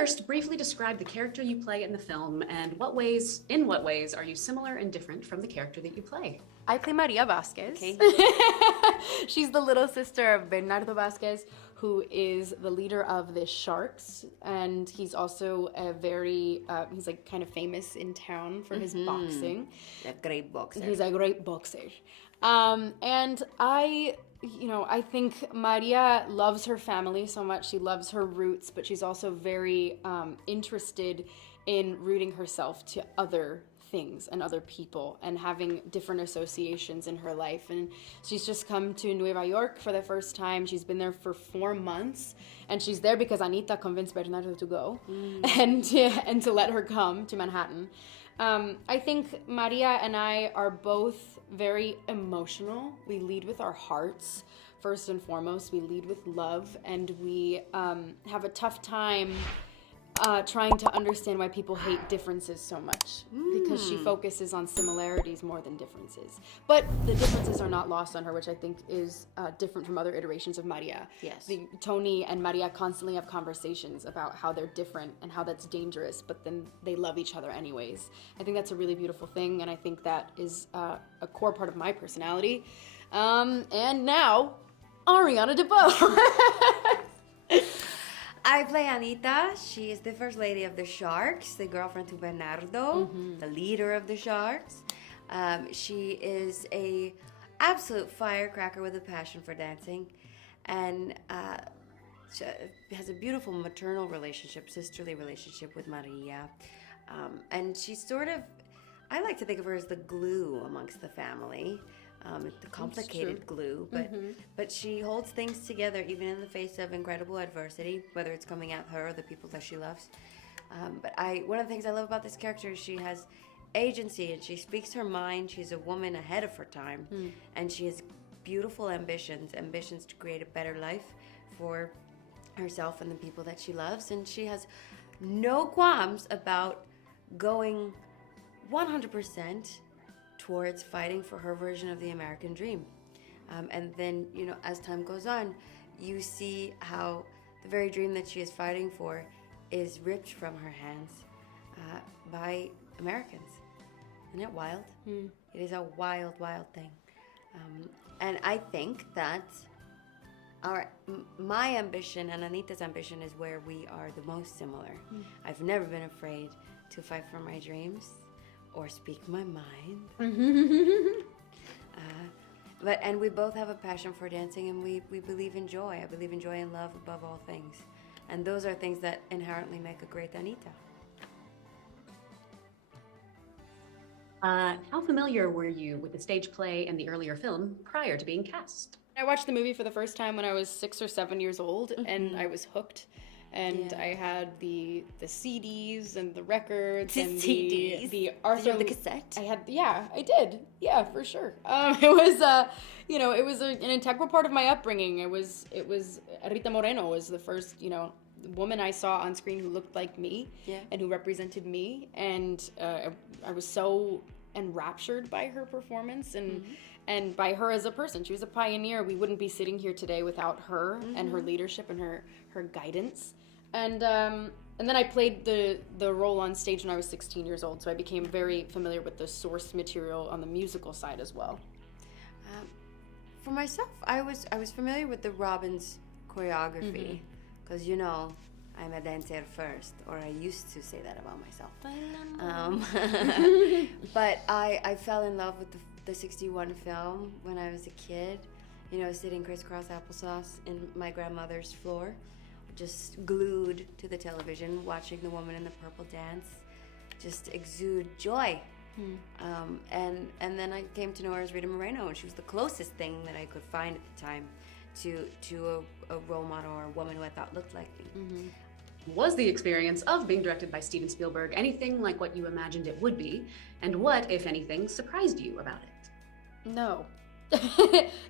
first, briefly describe the character you play in the film and in what ways are you similar and different from the character that you play? I play Maria Vasquez. Okay. She's the little sister of Bernardo Vasquez, who is the leader of the Sharks, and he's also a very, he's like kind of famous in town for his boxing. A great boxer. He's a great boxer. And I think Maria loves her family so much. She loves her roots, but she's also very interested in rooting herself to other things and other people and having different associations in her life. And she's just come to Nueva York for the first time. She's been there for 4 months, and she's there because Anita convinced Bernardo to go and to let her come to Manhattan. I think Maria and I are both very emotional. We lead with our hearts, first and foremost. We lead with love, and we have a tough time trying to understand why people hate differences so much, because she focuses on similarities more than differences. But the differences are not lost on her, which I think is different from other iterations of Maria. Yes. Tony and Maria constantly have conversations about how they're different and how that's dangerous, but then they love each other anyways. I think that's a really beautiful thing, and I think that is a core part of my personality. And now, Ariana DeBose. I play Anita. She is the first lady of the Sharks, the girlfriend to Bernardo, the leader of the Sharks. She is a absolute firecracker with a passion for dancing, and she has a beautiful maternal relationship, sisterly relationship with Maria. And she's sort of, I like to think of her as the glue amongst the family. The complicated glue, but she holds things together even in the face of incredible adversity, whether it's coming at her or the people that she loves. But one of the things I love about this character is she has agency and she speaks her mind. She's a woman ahead of her time, and she has beautiful ambitions to create a better life for herself and the people that she loves, and she has no qualms about going 100% towards fighting for her version of the American dream. And then, as time goes on, you see how the very dream that she is fighting for is ripped from her hands by Americans. Isn't it wild? It is a wild, wild thing. And I think that my ambition and Anita's ambition is where we are the most similar. I've never been afraid to fight for my dreams or speak my mind. And we both have a passion for dancing, and we believe in joy. I believe in joy and love above all things. And those are things that inherently make a great Anita. How familiar were you with the stage play and the earlier film prior to being cast? I watched the movie for the first time when I was 6 or 7 years old, and I was hooked. And I had the CDs and the records and CDs. the Arthur. Did you have the cassette? I did. Yeah, for sure. It was it was an integral part of my upbringing. It was Rita Moreno was the first woman I saw on screen who looked like me and who represented me, and I was so enraptured by her performance and by her as a person. She was a pioneer. We wouldn't be sitting here today without her and her leadership and her guidance. And then I played the role on stage when I was 16 years old, so I became very familiar with the source material on the musical side as well. For myself, I was familiar with the Robbins choreography, because I'm a dancer first, or I used to say that about myself. But I fell in love with the 61 film when I was a kid, sitting crisscross applesauce in my grandmother's floor, just glued to the television, watching the woman in the purple dance, just exude joy. And then I came to know her as Rita Moreno, and she was the closest thing that I could find at the time to a role model or a woman who I thought looked like me. Was the experience of being directed by Steven Spielberg anything like what you imagined it would be? And what, if anything, surprised you about it? No.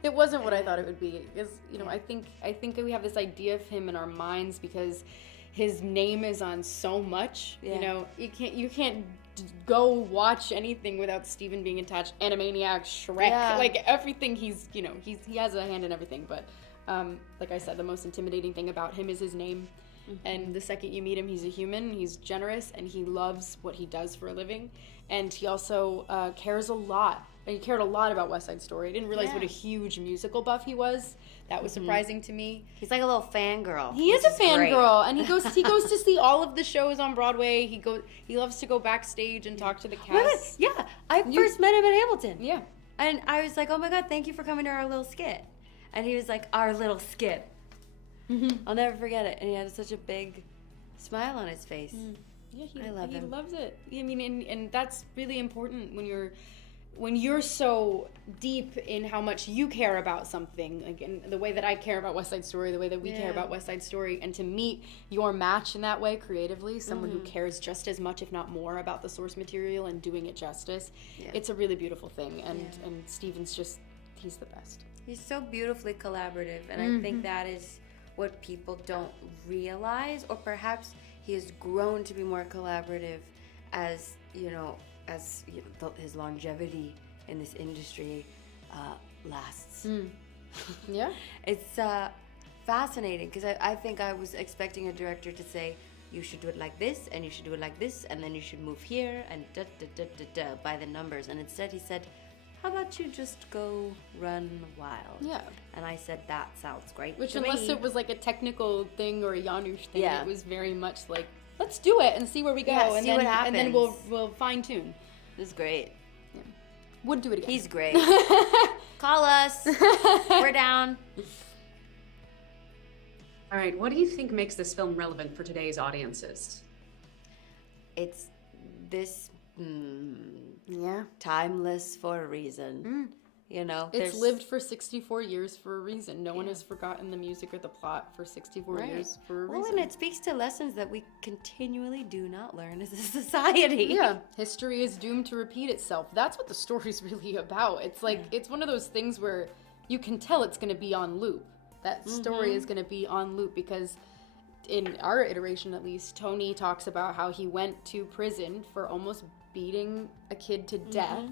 It wasn't what I thought it would be, because I think we have this idea of him in our minds because his name is on so much. You can't go watch anything without Steven being attached. Animaniacs, Shrek, like everything. He has a hand in everything. But like I said, the most intimidating thing about him is his name. And the second you meet him, he's a human, he's generous, and he loves what he does for a living. And he also cares a lot. And he cared a lot about West Side Story. I didn't realize what a huge musical buff he was. That was surprising to me. He's like a little fangirl. He is a fangirl, and he goes to see all of the shows on Broadway. He loves to go backstage and talk to the cast. Yeah, I first met him at Hamilton. Yeah. And I was like, oh my God, thank you for coming to our little skit. And he was like, our little skit. I'll never forget it. And he had such a big smile on his face. Yeah, I love him. He loves it. I mean, and that's really important when you're so deep in how much you care about something, like in the way that I care about West Side Story, the way that we care about West Side Story, and to meet your match in that way creatively, someone who cares just as much, if not more, about the source material and doing it justice, it's a really beautiful thing. And Steven's he's the best. He's so beautifully collaborative, and I think that is what people don't realize, or perhaps he has grown to be more collaborative as his longevity in this industry lasts. Yeah. It's fascinating, because I think I was expecting a director to say, you should do it like this, and you should do it like this, and then you should move here, and by the numbers. And instead he said, how about you just go run wild? Yeah. And I said, that sounds great. Which, unless it was like a technical thing or a Janusz thing, it was very much like, let's do it and see where we go, and see what happens. And then we'll fine tune. This is great. Yeah. Would do it again. He's great. Call us. We're down. All right, what do you think makes this film relevant for today's audiences? It's this timeless for a reason. You know, it's lived for 64 years for a reason. No one has forgotten the music or the plot for 64 years for a reason. Well, and it speaks to lessons that we continually do not learn as a society. Yeah, history is doomed to repeat itself. That's what the story's really about. It's like, it's one of those things where you can tell it's going to be on loop. That story is going to be on loop because in our iteration, at least, Tony talks about how he went to prison for almost beating a kid to death.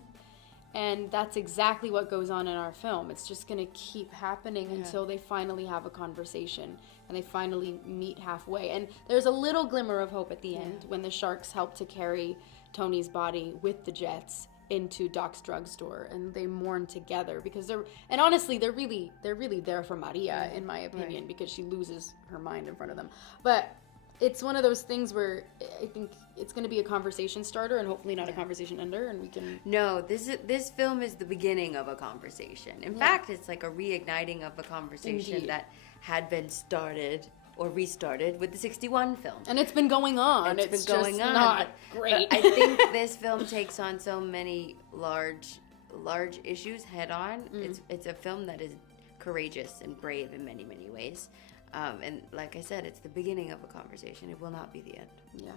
And that's exactly what goes on in our film. It's just going to keep happening until they finally have a conversation and they finally meet halfway. And there's a little glimmer of hope at the end when the sharks help to carry Tony's body with the jets into Doc's drugstore, and they mourn together because honestly they're really there for Maria, in my opinion, because she loses her mind in front of them. But it's one of those things where I think it's going to be a conversation starter and hopefully not a conversation ender, and we can... No, this film is the beginning of a conversation. In fact, it's like a reigniting of a conversation that had been started or restarted with the 61 film. And it's been going on. It's been going on. Not great. I think this film takes on so many large issues head on. It's a film that is courageous and brave in many, many ways. And like I said, it's the beginning of a conversation. It will not be the end. Yeah,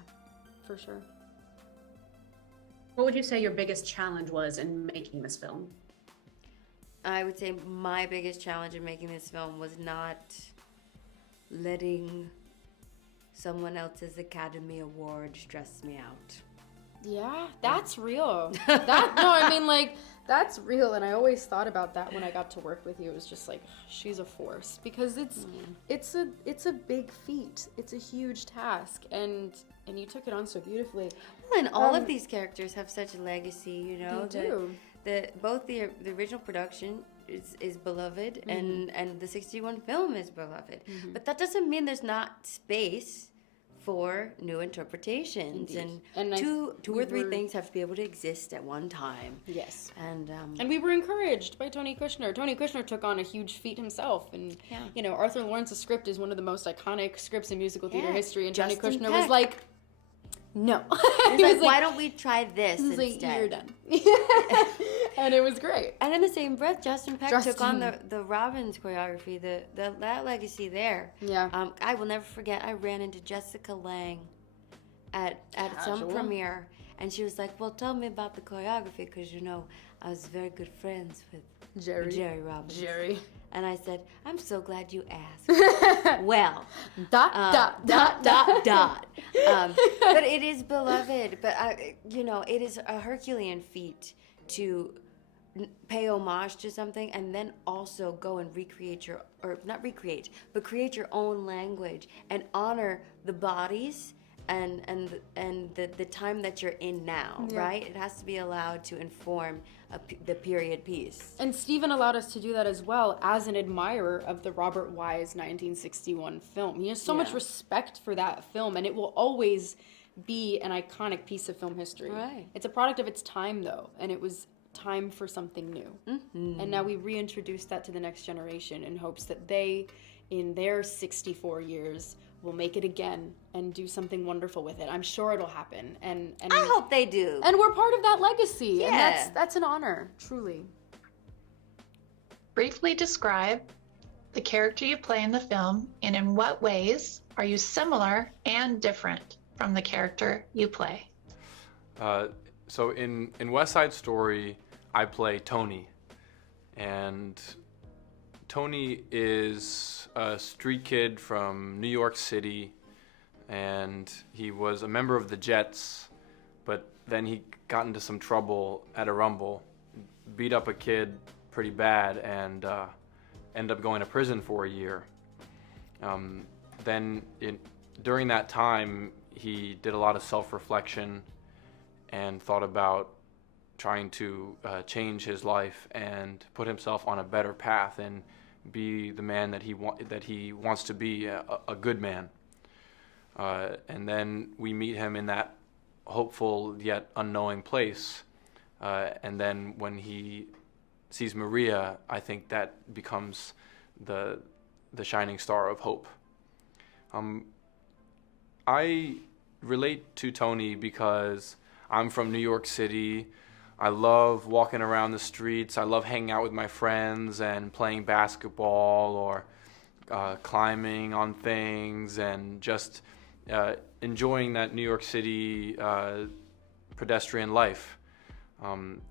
for sure. What would you say your biggest challenge was in making this film? I would say my biggest challenge in making this film was not letting someone else's Academy Award stress me out. Yeah, that's real. That's real, and I always thought about that when I got to work with you. It was just like, she's a force, because it's a big feat. It's a huge task, and you took it on so beautifully. Well, and all of these characters have such a legacy, you know. They do. Both the original production is beloved, and the 61 film is beloved. But that doesn't mean there's not space for new interpretations. Indeed. And two or three things have to be able to exist at one time. Yes. And we were encouraged by Tony Kushner. Tony Kushner took on a huge feat himself, and you know, Arthur Lawrence's script is one of the most iconic scripts in musical theater history, and Tony Kushner was like, no. He was like, why don't we try this instead? Like, you're done. And it was great. And in the same breath, Justin Peck took on the Robbins choreography, that legacy there. Yeah. I will never forget, I ran into Jessica Lange at some premiere, and she was like, well, tell me about the choreography, because, you know, I was very good friends with Jerry Robbins. Jerry. And I said, I'm so glad you asked. Well. ... But it is beloved. But, you know, it is a Herculean feat to pay homage to something and then also go and recreate your, or not recreate, but create your own language and honor the bodies and the time that you're in now, right? It has to be allowed to inform the period piece. And Steven allowed us to do that as well as an admirer of the Robert Wise 1961 film. He has so much respect for that film, and it will always be an iconic piece of film history. Right. It's a product of its time, though, and it was time for something new. Mm-hmm. And now we reintroduce that to the next generation in hopes that they, in their 64 years, will make it again and do something wonderful with it. I'm sure it'll happen. And I hope they do. And we're part of that legacy. Yeah. And that's an honor, truly. Briefly describe the character you play in the film, and in what ways are you similar and different from the character you play? So in West Side Story, I play Tony. And Tony is a street kid from New York City, and he was a member of the Jets, but then he got into some trouble at a Rumble, beat up a kid pretty bad, and ended up going to prison for a year. During that time, he did a lot of self-reflection and thought about trying to change his life and put himself on a better path and be the man that he wants to be, a good man. And then we meet him in that hopeful yet unknowing place. And then when he sees Maria, I think that becomes the shining star of hope. I relate to Tony because I'm from New York City. I love walking around the streets. I love hanging out with my friends and playing basketball or climbing on things and just enjoying that New York City pedestrian life. I'm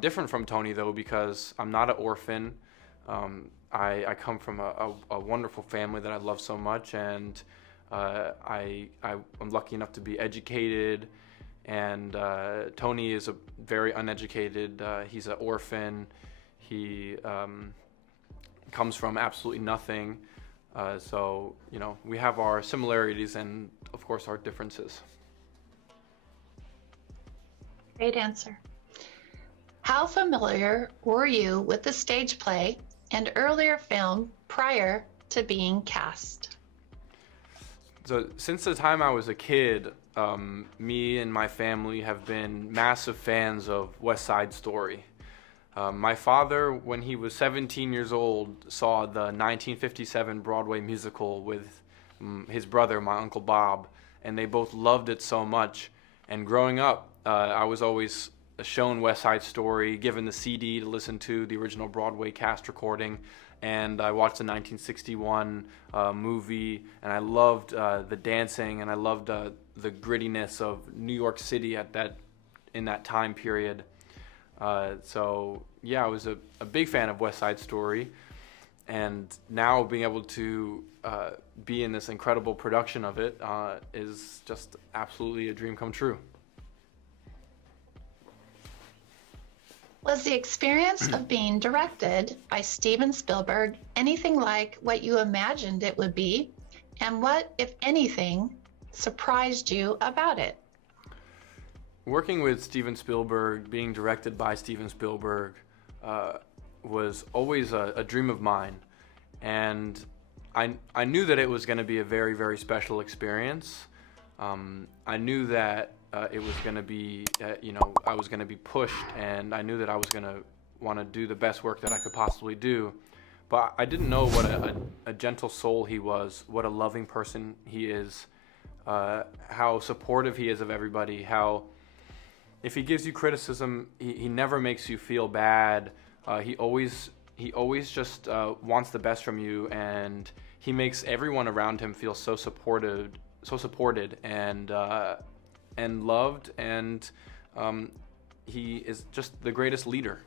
different from Tony, though, because I'm not an orphan. I come from a wonderful family that I love so much, and I'm lucky enough to be educated. And Tony is a very uneducated. He's an orphan. He comes from absolutely nothing. So, we have our similarities and, of course, our differences. Great answer. How familiar were you with the stage play and earlier film prior to being cast? So since the time I was a kid, me and my family have been massive fans of West Side Story. My father, when he was 17 years old, saw the 1957 Broadway musical with his brother, my Uncle Bob, and they both loved it so much. And growing up, I was always shown West Side Story, given the CD to listen to the original Broadway cast recording, and I watched the 1961 movie, and I loved the dancing, and I loved the grittiness of New York City in that time period. So yeah, I was a big fan of West Side Story, and now being able to be in this incredible production of it is just absolutely a dream come true. Was the experience of being directed by Steven Spielberg anything like what you imagined it would be? And what, if anything, surprised you about it? Working with Steven Spielberg, being directed by Steven Spielberg, was always a dream of mine. And I knew that it was going to be a very, very special experience. I knew that it was going to be, I was going to be pushed, and I knew that I was going to want to do the best work that I could possibly do. But I didn't know what a gentle soul he was, what a loving person he is, how supportive he is of everybody, how if he gives you criticism, he never makes you feel bad. He always just wants the best from you, and he makes everyone around him feel so supported and loved, and he is just the greatest leader.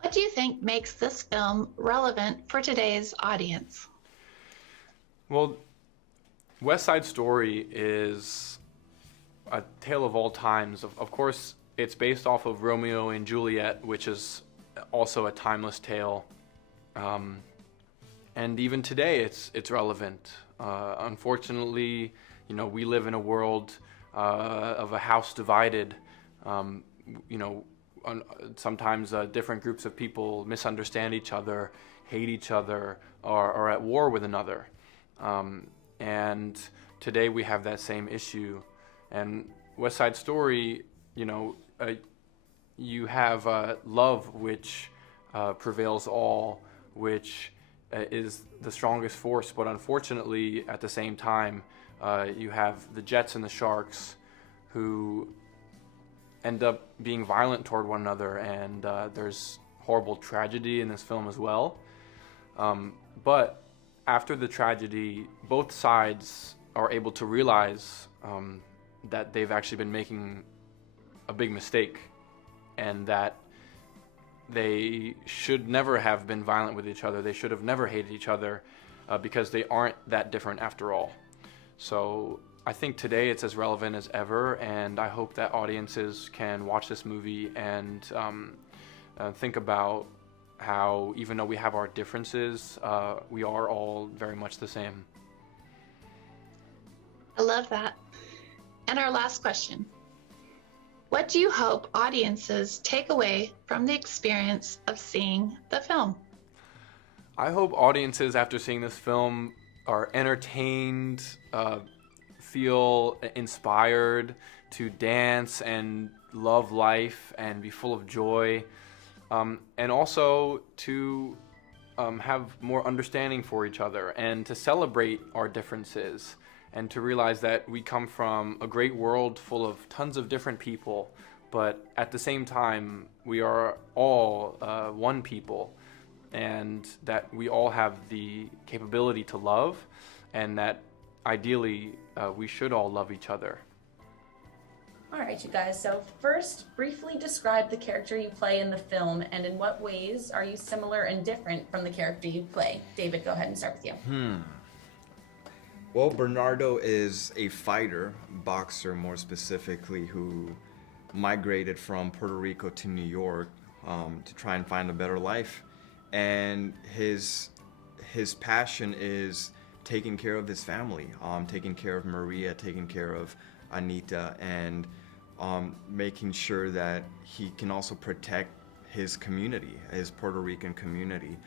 What do you think makes this film relevant for today's audience? Well, West Side Story is a tale of all times. Of course, it's based off of Romeo and Juliet, which is also a timeless tale. And even today, it's relevant. Unfortunately, we live in a world of a house divided. Sometimes different groups of people misunderstand each other, hate each other, or are at war with another. And today we have that same issue. And West Side Story, you have love, which prevails all, which is the strongest force. But unfortunately, at the same time, you have the Jets and the Sharks, who end up being violent toward one another, and there's horrible tragedy in this film as well. But after the tragedy, both sides are able to realize that they've actually been making a big mistake, and that they should never have been violent with each other. They should have never hated each other, because they aren't that different after all. So I think today it's as relevant as ever, and I hope that audiences can watch this movie and think about how, even though we have our differences, we are all very much the same. I love that. And our last question. What do you hope audiences take away from the experience of seeing the film? I hope audiences, after seeing this film, are entertained, feel inspired to dance and love life and be full of joy, and also to have more understanding for each other and to celebrate our differences, and to realize that we come from a great world full of tons of different people, but at the same time we are all one people, and that we all have the capability to love, and that ideally we should all love each other. All right, you guys. So first, briefly describe the character you play in the film, and in what ways are you similar and different from the character you play? David, go ahead and start with you. Well, Bernardo is a fighter, boxer more specifically, who migrated from Puerto Rico to New York to try and find a better life. And his passion is taking care of his family, taking care of Maria, taking care of Anita, and making sure that he can also protect his community, his Puerto Rican community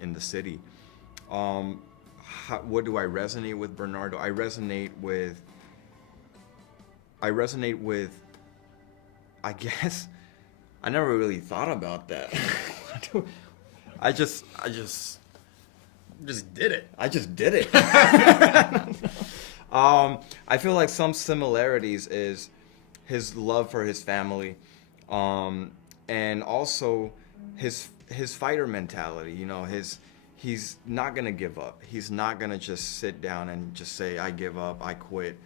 in the city. What do I resonate with Bernardo? I resonate with, I guess, I never really thought about that. I just did it. I just did it. I feel like some similarities is his love for his family, and also his fighter mentality. He's not gonna give up. He's not gonna just sit down and just say, I give up, I quit.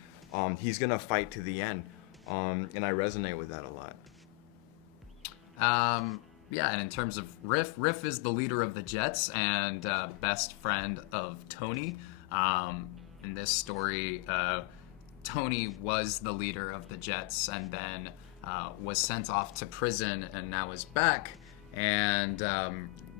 He's gonna fight to the end, and I resonate with that a lot. Yeah, and in terms of Riff is the leader of the Jets and best friend of Tony. In this story, Tony was the leader of the Jets and then was sent off to prison and now is back. And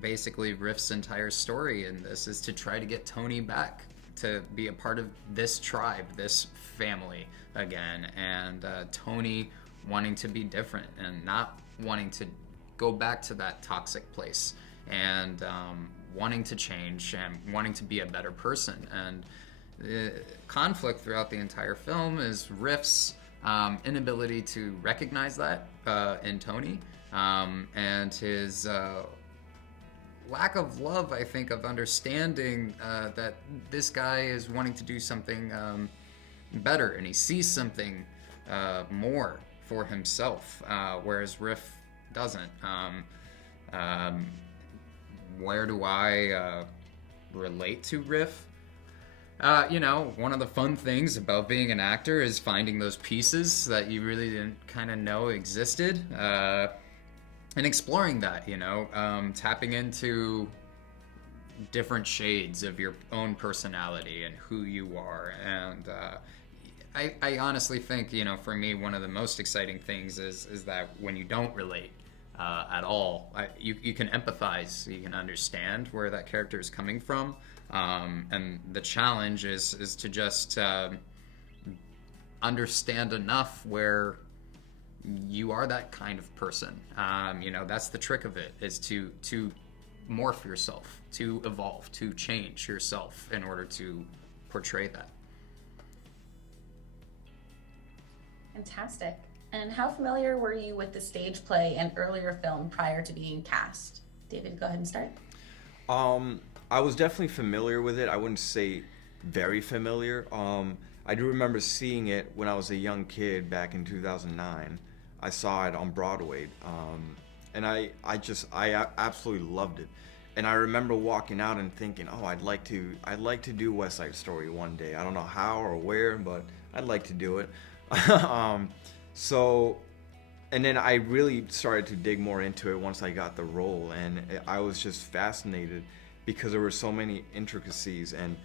basically Riff's entire story in this is to try to get Tony back to be a part of this tribe, this family again. And Tony wanting to be different and not wanting to go back to that toxic place, and wanting to change and wanting to be a better person. And the conflict throughout the entire film is Riff's inability to recognize that in Tony, and his lack of love, I think, of understanding that this guy is wanting to do something better, and he sees something more for himself, whereas Riff doesn't. Where do I relate to Riff? One of the fun things about being an actor is finding those pieces that you really didn't kind of know existed, and exploring that, tapping into different shades of your own personality and who you are. And I honestly think, for me, one of the most exciting things is that when you don't relate at all, you can empathize, you can understand where that character is coming from, and the challenge is to just understand enough where you are that kind of person. That's the trick of it, is to morph yourself, to evolve, to change yourself in order to portray that. Fantastic. And how familiar were you with the stage play and earlier film prior to being cast? David, go ahead and start. I was definitely familiar with it. I wouldn't say very familiar. I do remember seeing it when I was a young kid back in 2009. I saw it on Broadway, and I absolutely loved it. And I remember walking out and thinking, oh, I'd like to do West Side Story one day. I don't know how or where, but I'd like to do it. And then I really started to dig more into it once I got the role, and I was just fascinated because there were so many intricacies and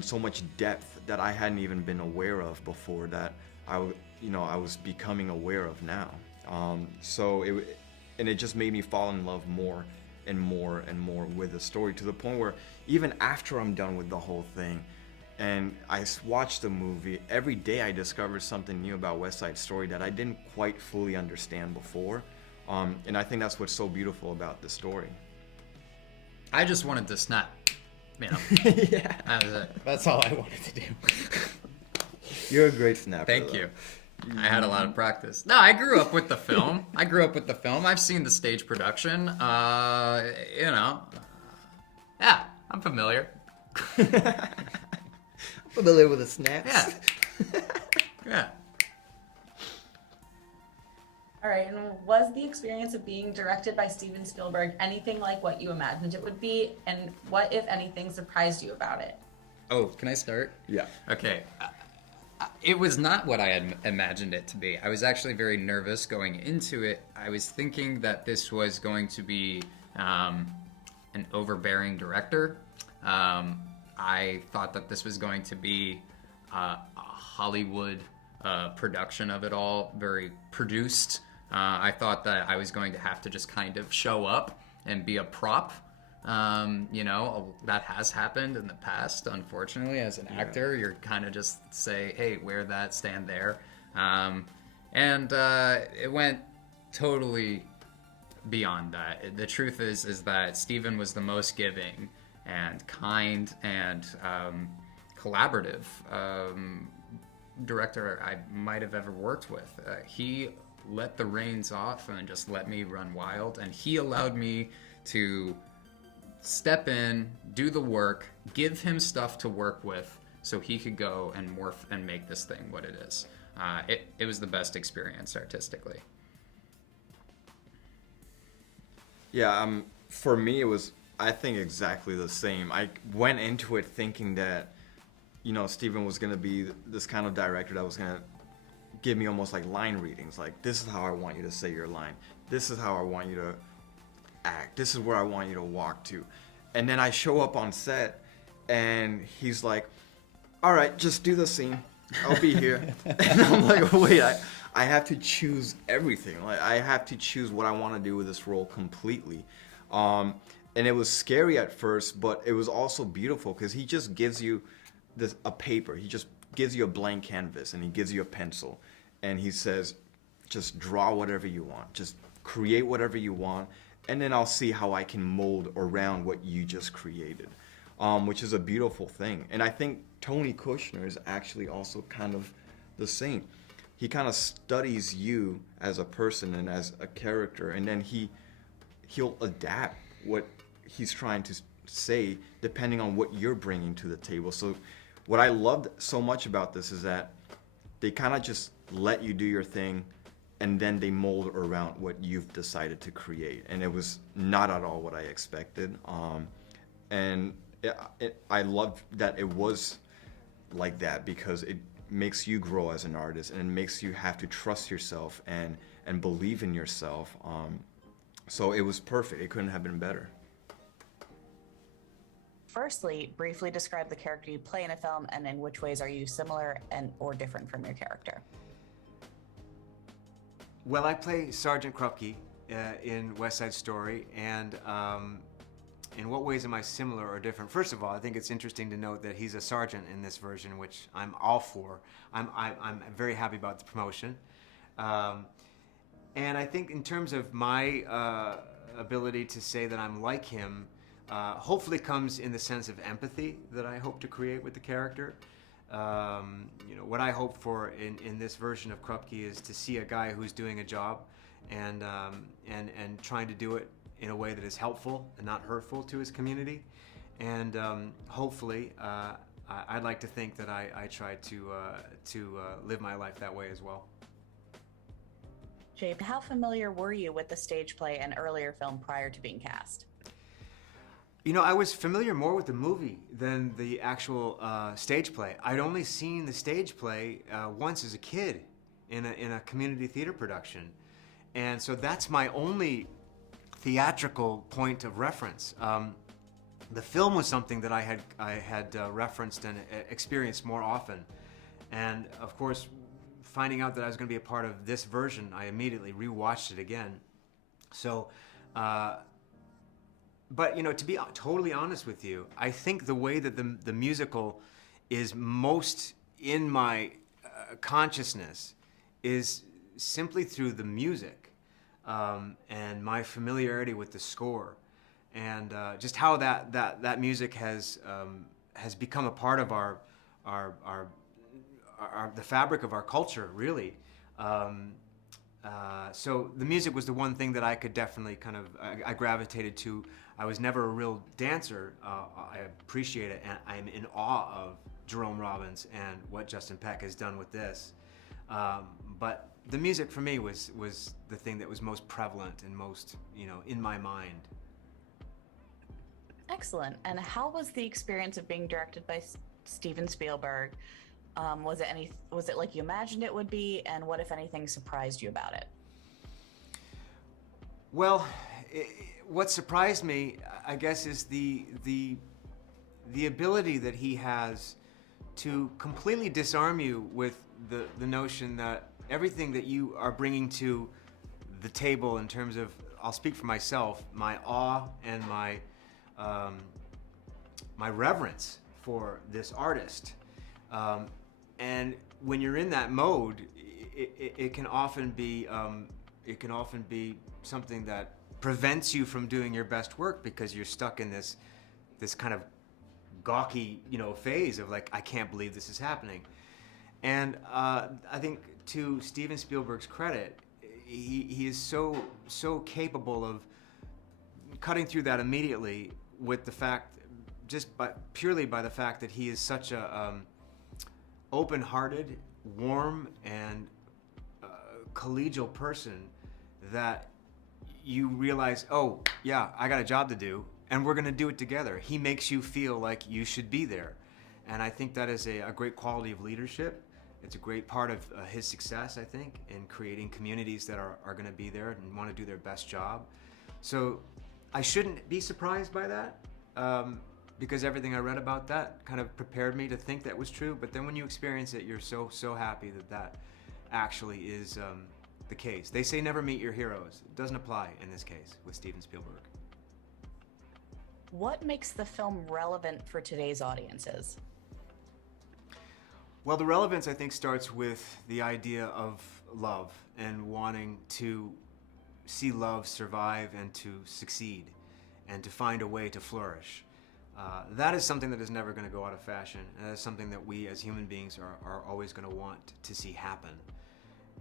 so much depth that I hadn't even been aware of before, that I was becoming aware of now. It just made me fall in love more and more and more with the story, to the point where even after I'm done with the whole thing and I watched the movie, every day I discovered something new about West Side Story that I didn't quite fully understand before. And I think that's what's so beautiful about the story. I just wanted to snap, Yeah. That was it. That's all I wanted to do. You're a great snapper. Thank you. I had a lot of practice. No, I grew up with the film. I've seen the stage production. Yeah, I'm familiar. Familiar with the snaps? Yeah. Yeah. All right, and was the experience of being directed by Steven Spielberg anything like what you imagined it would be? And what, if anything, surprised you about it? Oh, can I start? Yeah. Okay. It was not what I had imagined it to be. I was actually very nervous going into it. I was thinking that this was going to be an overbearing director. I thought that this was going to be a Hollywood production of it all, very produced. I thought that I was going to have to just kind of show up and be a prop. That has happened in the past, unfortunately. As an actor, you're kind of just say, hey, wear that, stand there. It went totally beyond that. The truth is that Steven was the most giving and kind and collaborative director I might have ever worked with. He let the reins off and just let me run wild, and he allowed me to step in, do the work, give him stuff to work with so he could go and morph and make this thing what it is. It was the best experience artistically. Yeah, for me it was, I think, exactly the same. I went into it thinking that, Steven was going to be this kind of director that was going to give me almost like line readings. Like, this is how I want you to say your line. This is how I want you to act. This is where I want you to walk to. And then I show up on set and he's like, all right, just do the scene. I'll be here. And I'm like, wait, I have to choose everything. Like, I have to choose what I want to do with this role completely. And it was scary at first, but it was also beautiful because he just gives you a paper. He just gives you a blank canvas and he gives you a pencil. And he says, just draw whatever you want. Just create whatever you want. And then I'll see how I can mold around what you just created, which is a beautiful thing. And I think Tony Kushner is actually also kind of the same. He kind of studies you as a person and as a character, and then he'll adapt what he's trying to say depending on what you're bringing to the table. So what I loved so much about this is that they kind of just let you do your thing, and then they mold around what you've decided to create. And it was not at all what I expected. I love that it was like that because it makes you grow as an artist, and it makes you have to trust yourself and believe in yourself. So it was perfect. It couldn't have been better. Firstly, briefly describe the character you play in a film, and in which ways are you similar and or different from your character? Well, I play Sergeant Krupke in West Side Story, and in what ways am I similar or different? First of all, I think it's interesting to note that he's a sergeant in this version, which I'm all for. I'm very happy about the promotion. And I think in terms of my ability to say that I'm like him, hopefully comes in the sense of empathy that I hope to create with the character. What I hope for in this version of Krupke is to see a guy who's doing a job and trying to do it in a way that is helpful and not hurtful to his community. And hopefully, I'd like to think that I try to live my life that way as well. Jay, how familiar were you with the stage play and earlier film prior to being cast? I was familiar more with the movie than the actual stage play. I'd only seen the stage play once as a kid in a community theater production. And so that's my only theatrical point of reference. The film was something that I had referenced and experienced more often. And of course, finding out that I was going to be a part of this version, I immediately rewatched it again. So, but to be totally honest with you, I think the way that the musical is most in my consciousness is simply through the music and my familiarity with the score, and just how that music has become a part of the fabric of our culture, really. So the music was the one thing that I could definitely I gravitated to. I was never a real dancer. I appreciate it, and I'm in awe of Jerome Robbins and what Justin Peck has done with this. But the music for me was the thing that was most prevalent and most, in my mind. Excellent. And how was the experience of being directed by Steven Spielberg? Was it like you imagined it would be, and what, if anything, surprised you about it? Well, what surprised me, I guess, is the ability that he has to completely disarm you with the notion that everything that you are bringing to the table in terms of, I'll speak for myself, my awe and my reverence for this artist. And when you're in that mode, it can often be something that prevents you from doing your best work, because you're stuck in this kind of gawky, phase of like, I can't believe this is happening. And I think to Steven Spielberg's credit, he is so capable of cutting through that immediately with the fact, purely by the fact that he is such a open-hearted, warm, and collegial person, that you realize, oh yeah, I got a job to do, and we're gonna do it together. He makes you feel like you should be there. And I think that is a great quality of leadership. It's a great part of his success, I think, in creating communities that are gonna be there and wanna do their best job. So I shouldn't be surprised by that, because everything I read about that kind of prepared me to think that was true. But then when you experience it, you're so happy that actually is the case. They say never meet your heroes. It doesn't apply in this case with Steven Spielberg. What makes the film relevant for today's audiences? Well, the relevance, I think, starts with the idea of love and wanting to see love survive and to succeed and to find a way to flourish. That is something that is never going to go out of fashion, and that is something that we as human beings are always going to want to see happen.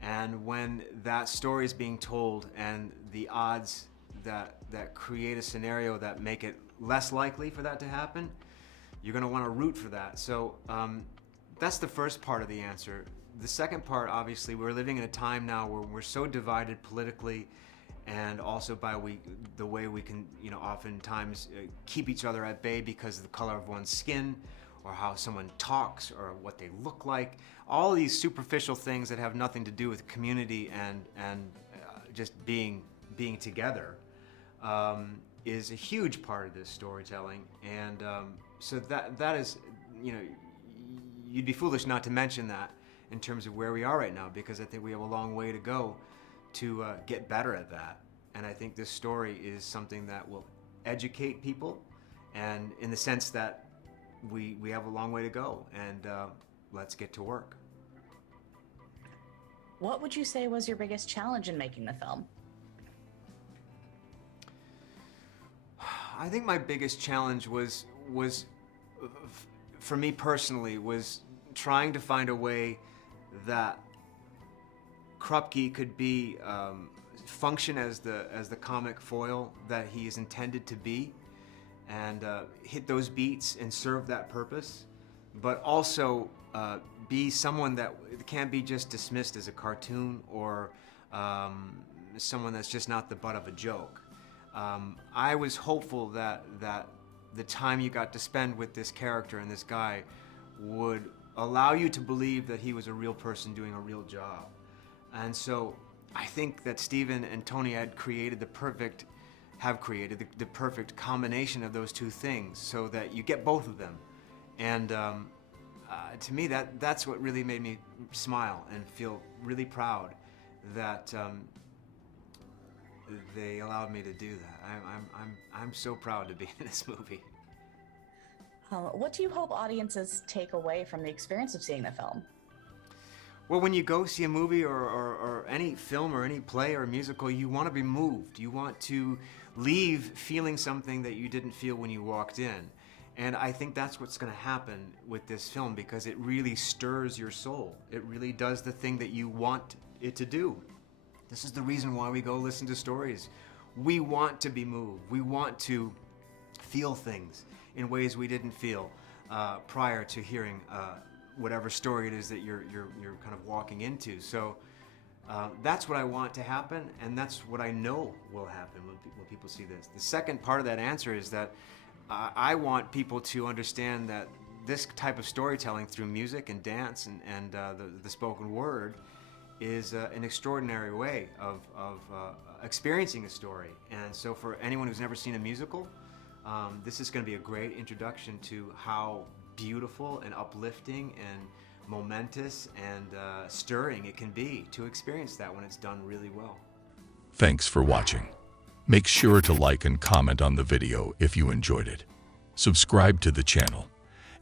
And when that story is being told and the odds that create a scenario that make it less likely for that to happen, you're going to want to root for that. So that's the first part of the answer. The second part, obviously, we're living in a time now where we're so divided politically, and also by the way we can, oftentimes keep each other at bay because of the color of one's skin, or how someone talks, or what they look like. All of these superficial things that have nothing to do with community and just being together. is a huge part of this storytelling, and so that is, you know, you'd be foolish not to mention that in terms of where we are right now, because I think we have a long way to go to get better at that. And I think this story is something that will educate people, and in the sense that we have a long way to go, and let's get to work. What would you say was your biggest challenge in making the film? I think my biggest challenge was for me personally, was trying to find a way that Krupke could be function as the comic foil that he is intended to be, and hit those beats and serve that purpose, but also be someone that can't be just dismissed as a cartoon or someone that's just not the butt of a joke. I was hopeful that the time you got to spend with this character and this guy would allow you to believe that he was a real person doing a real job. And so I think that Steven and Tony have created the perfect combination of those two things, so that you get both of them. And to me, that's what really made me smile and feel really proud that they allowed me to do that. I'm so proud to be in this movie. What do you hope audiences take away from the experience of seeing the film? Well, when you go see a movie or any film or any play or musical, you want to be moved. You want to leave feeling something that you didn't feel when you walked in. And I think that's what's going to happen with this film, because it really stirs your soul. It really does the thing that you want it to do. This is the reason why we go listen to stories. We want to be moved. We want to feel things in ways we didn't feel prior to hearing whatever story it is that you're kind of walking into. So that's what I want to happen, and that's what I know will happen when people see this. The second part of that answer is that I want people to understand that this type of storytelling through music and dance and the spoken word is an extraordinary way of experiencing a story. And so for anyone who's never seen a musical, this is going to be a great introduction to how beautiful and uplifting and momentous and stirring it can be to experience that when it's done really well. Thanks for watching. Make sure to like and comment on the video if you enjoyed it. Subscribe to the channel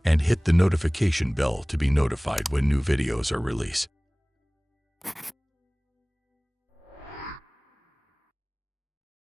and hit the notification bell to be notified when new videos are released.